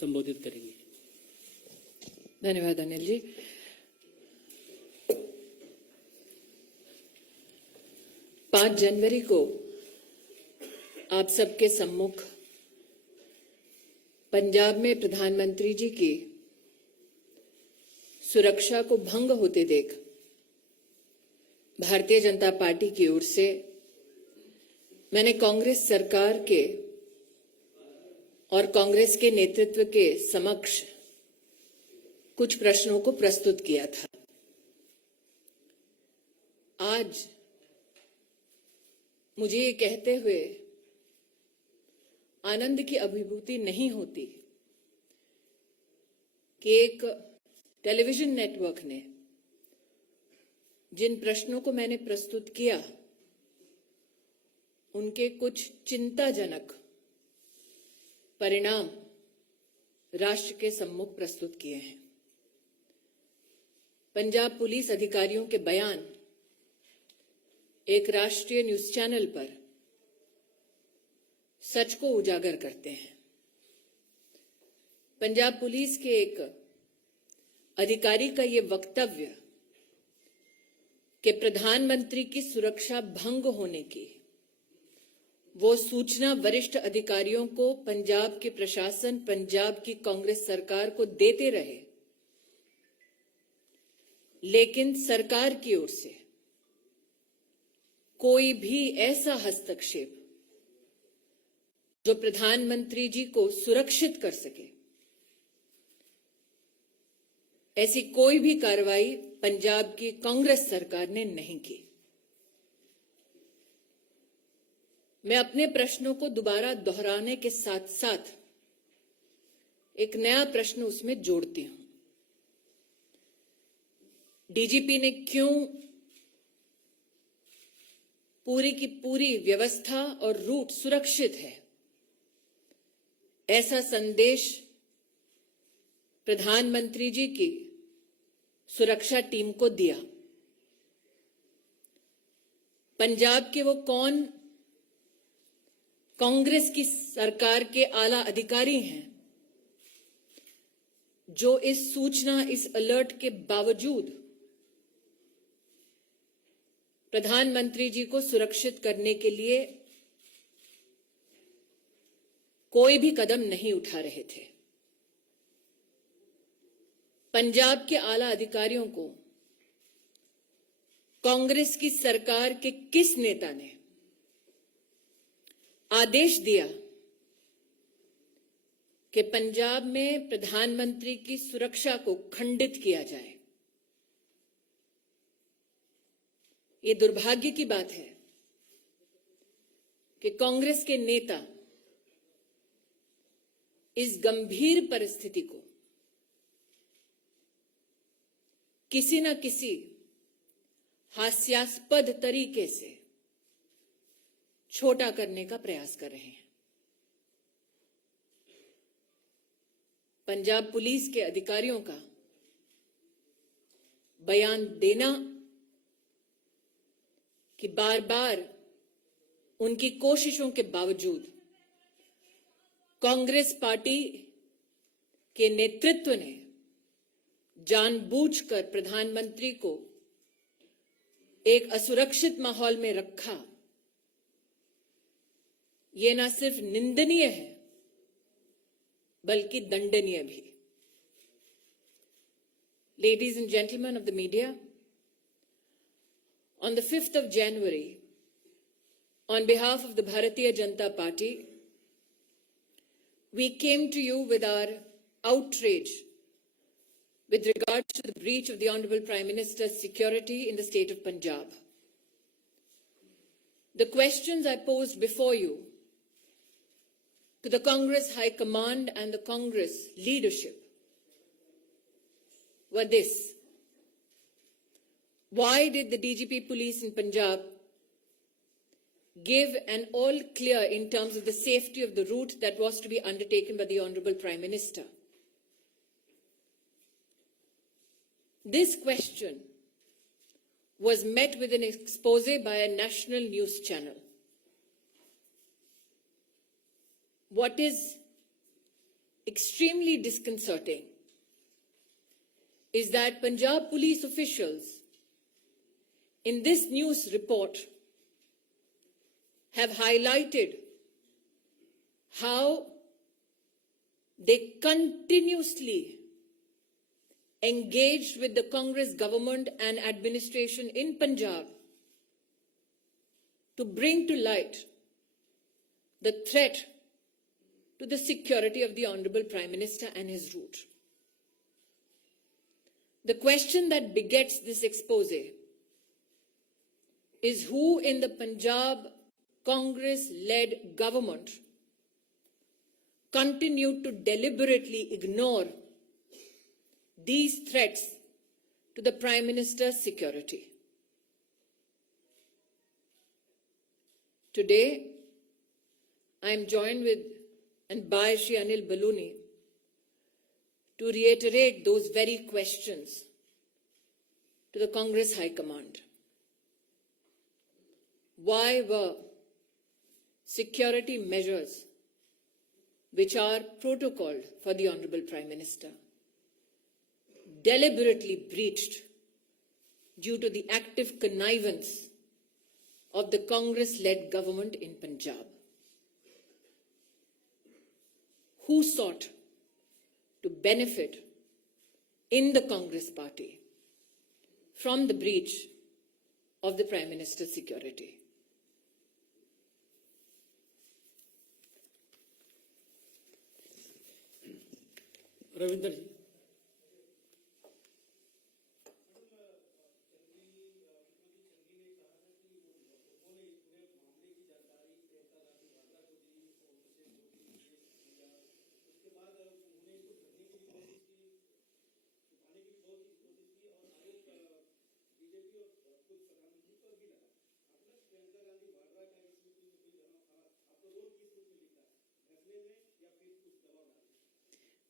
संबोधित करेंगे। धन्यवाद अनिल जी। पांच जनवरी को आप सबके सम्मुख पंजाब में प्रधानमंत्री जी की सुरक्षा को भंग होते देख भारतीय जनता पार्टी की ओर से मैंने कांग्रेस सरकार के और कांग्रेस के नेतृत्व के समक्ष कुछ प्रश्नों को प्रस्तुत किया था। आज मुझे ये कहते हुए आनंद की अभिभूति नहीं होती कि एक टेलीविजन नेटवर्क ने जिन प्रश्नों को मैंने प्रस्तुत किया उनके कुछ चिंताजनक परिणाम राष्ट्र के सम्मुख प्रस्तुत किए हैं। पंजाब पुलिस अधिकारियों के बयान एक राष्ट्रीय न्यूज चैनल पर सच को उजागर करते हैं। पंजाब पुलिस के एक अधिकारी का यह वक्तव्य कि प्रधानमंत्री की सुरक्षा भंग होने की वो सूचना वरिष्ठ अधिकारियों को पंजाब के प्रशासन, पंजाब की कांग्रेस सरकार को देते रहे, लेकिन सरकार की ओर से कोई भी ऐसा हस्तक्षेप जो प्रधानमंत्री जी को सुरक्षित कर सके, ऐसी कोई भी कार्रवाई पंजाब की कांग्रेस सरकार ने नहीं की। मैं अपने प्रश्नों को दोबारा दोहराने के साथ साथ एक नया प्रश्न उसमें जोड़ती हूं। डीजीपी ने क्यों पूरी की पूरी व्यवस्था और रूट सुरक्षित है, ऐसा संदेश प्रधानमंत्री जी की सुरक्षा टीम को दिया? पंजाब के वो कौन कांग्रेस की सरकार के आला अधिकारी हैं जो इस सूचना, इस अलर्ट के बावजूद प्रधानमंत्री जी को सुरक्षित करने के लिए कोई भी कदम नहीं उठा रहे थे? पंजाब के आला अधिकारियों को कांग्रेस की सरकार के किस नेता ने आदेश दिया कि पंजाब में प्रधानमंत्री की सुरक्षा को खंडित किया जाए? ये दुर्भाग्य की बात है कि कांग्रेस के नेता इस गंभीर परिस्थिति को किसी न किसी हास्यास्पद तरीके से छोटा करने का प्रयास कर रहे हैं। पंजाब पुलिस के अधिकारियों का बयान देना कि बार बार उनकी कोशिशों के बावजूद कांग्रेस पार्टी के नेतृत्व ने जानबूझकर प्रधानमंत्री को एक असुरक्षित माहौल में रखा, ये न सिर्फ निंदनीय है बल्कि दंडनीय भी। Ladies and gentlemen of the media, on the 5th of January, on behalf of the Bharatiya Janata Party, we came to you with our outrage with regards to the breach of the Honorable Prime Minister's security in the state of Punjab. The questions I posed before you to the Congress High Command and the Congress leadership were this: why did the DGP police in Punjab give an all clear in terms of the safety of the route that was to be undertaken by the Honorable Prime Minister? This question was met with an expose by a national news channel. What is extremely disconcerting is that Punjab police officials in this news report have highlighted how they continuously engaged with the Congress government and administration in Punjab to bring to light the threat to the security of the Honorable Prime Minister and his route. The question that begets this expose is who in the Punjab Congress-led government continued to deliberately ignore these threats to the Prime Minister's security. Today, I am joined with and by Shri Anil Baluni to reiterate those very questions to the Congress High Command. Why were security measures which are protocoled for the Honorable Prime Minister deliberately breached due to the active connivance of the Congress-led government in Punjab? Who sought to benefit in the Congress party from the breach of the Prime Minister's security? Ravindra जी।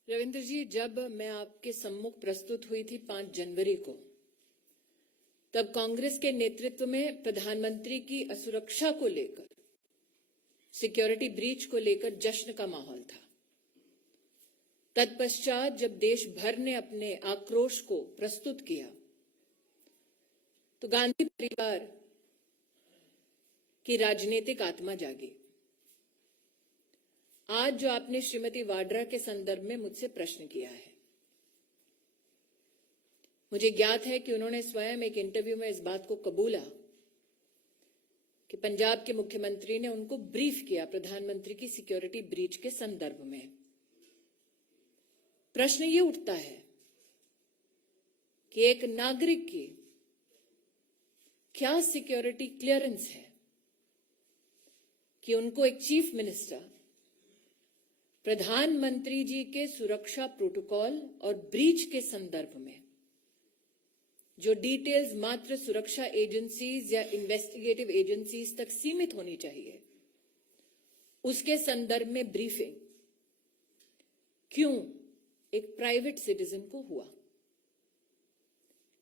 रविंद्र जी, जब मैं आपके सम्मुख प्रस्तुत हुई थी 5 जनवरी को, तब कांग्रेस के नेतृत्व में प्रधानमंत्री की असुरक्षा को लेकर, सिक्योरिटी ब्रीच को लेकर जश्न का माहौल था। तत्पश्चात जब देश भर ने अपने आक्रोश को प्रस्तुत किया, तो गांधी परिवार की राजनीतिक आत्मा जागी। आज जो आपने श्रीमती वाड्रा के संदर्भ में मुझसे प्रश्न किया है, मुझे ज्ञात है कि उन्होंने स्वयं एक इंटरव्यू में इस बात को कबूला कि पंजाब के मुख्यमंत्री ने उनको ब्रीफ किया प्रधानमंत्री की सिक्योरिटी ब्रीच के संदर्भ में। प्रश्न ये उठता है कि एक नागरिक की क्या सिक्योरिटी क्लियरेंस है कि उनको एक चीफ मिनिस्टर प्रधानमंत्री जी के सुरक्षा प्रोटोकॉल और ब्रीच के संदर्भ में जो डिटेल्स मात्र सुरक्षा एजेंसीज या इन्वेस्टिगेटिव एजेंसीज तक सीमित होनी चाहिए, उसके संदर्भ में ब्रीफिंग क्यों एक प्राइवेट सिटीजन को हुआ?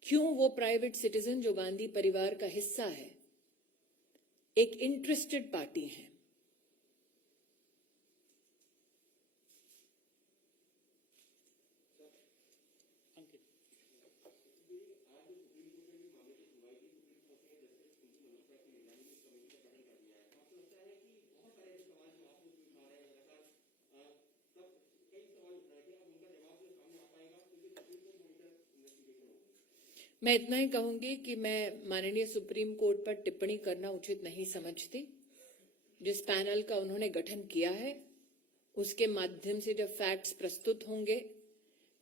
क्यों वो प्राइवेट सिटीजन जो गांधी परिवार का हिस्सा है, एक इंटरेस्टेड पार्टी है, मैं इतना ही कहूंगी कि मैं माननीय सुप्रीम कोर्ट पर टिप्पणी करना उचित नहीं समझती। जिस पैनल का उन्होंने गठन किया है, उसके माध्यम से जब फैक्ट्स प्रस्तुत होंगे,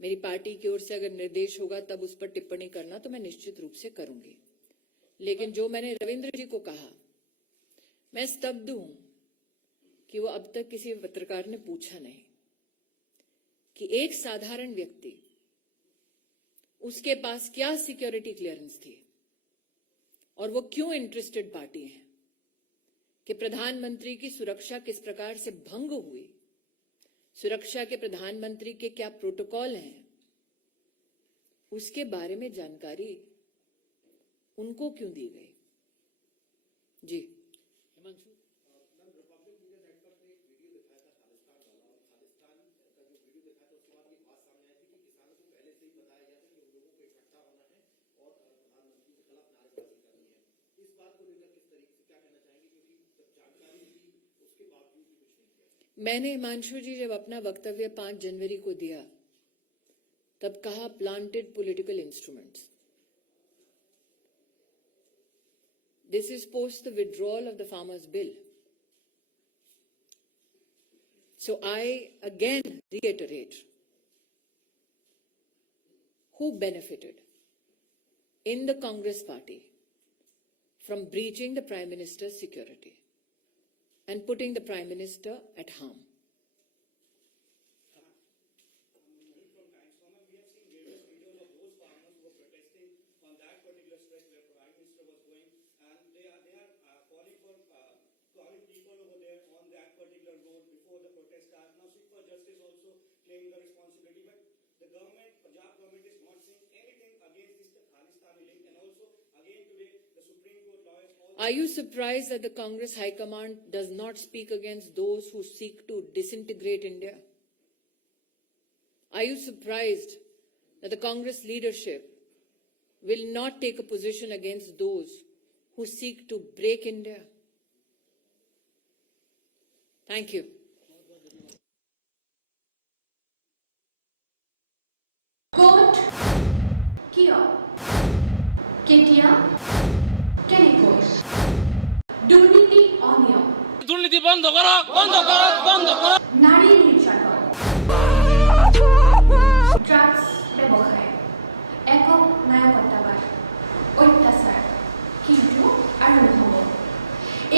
मेरी पार्टी की ओर से अगर निर्देश होगा तब उस पर टिप्पणी करना तो मैं निश्चित रूप से करूंगी। लेकिन जो मैंने रविंद्र जी को कहा, मैं स्तब्ध हूं कि वो अब तक किसी पत्रकार ने पूछा नहीं कि एक साधारण व्यक्ति, उसके पास क्या सिक्योरिटी क्लियरेंस थी और वो क्यों इंटरेस्टेड पार्टी है कि प्रधानमंत्री की सुरक्षा किस प्रकार से भंग हुई, सुरक्षा के प्रधानमंत्री के क्या प्रोटोकॉल हैं, उसके बारे में जानकारी उनको क्यों दी गई? जी हिमांशु। से बताया जाता है कि लोगों को इकट्ठा होना है और प्रधानमंत्री के खिलाफ नारेबाजी करनी है। इस बात को लेकर किस तरीके से क्या कहना चाहेंगे, क्योंकि जब जानकारी थी उसके बावजूद भी कुछ नहीं किया। मैंने हिमांशु जी जब अपना वक्तव्य 5 जनवरी को दिया तब कहा planted political instruments. This is post the withdrawal of the farmers' bill. So I again reiterate, who benefited in the Congress party from breaching the Prime Minister's security and putting the Prime Minister at harm? From Times Common, we have seen various videos of those farmers who were protesting on that particular stretch where Prime Minister was going, and they are calling people over there on that particular road before the protest starts. Now, Sikh for Justice also claimed the responsibility, but the government, Punjab government, is not saying anything against this Khalistani link, and also again today the Supreme Court lawyers. Are you surprised that the Congress High Command does not speak against those who seek to disintegrate India? Are you surprised that the Congress leadership will not take a position against those who seek to break India? Thank you. Court কিয় কেতিয়া কেনেকৈ দুৰ্নীতি অনিয়ম দুর্নীতি বন্ধ করো, বন্ধ করো, বন্ধ করো। নারী নিৰ্যাতন ড্ৰাগছ ব্যৱসায় একক নায়কত্ববাদ অত্যাচাৰ কিন্তু আৰু নহ'ব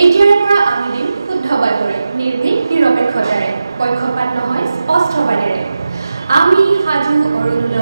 এতিয়াৰ পৰা আমি দিম শুদ্ধ বাতৰি নিৰ্ভীক নিৰপেক্ষতাৰে পক্ষপাত নহয় স্পষ্টবাদীৰে আমি সাজু অৰুণোদয়